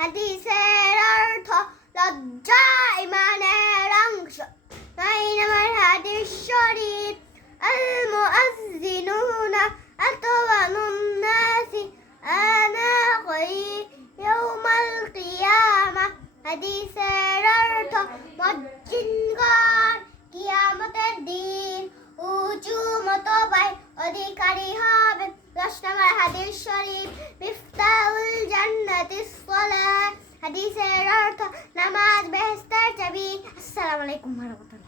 হাদিসের অর্থ লজ্জা ইমানের অংশ। 9 নম্বর হাদিস শরীফ আল মুআজ্জিনুনা আতওয়ানুন নাসি আনাকাই ইয়াউমাল কিয়ামাহ। হাদিসের অর্থ মুয়াজ্জিনগণ কিয়ামতের দিন উঁচু মতবায় অধিকারী হবে। 10 নম্বর হাদিস শরীফ মিফতাহুল জান্নাতিস সালাত। হাদিসের অর্থ নামাজ বেহেশতের চাবি। আসসালামু আলাইকুম ওয়া রাহমাতুল্লাহ।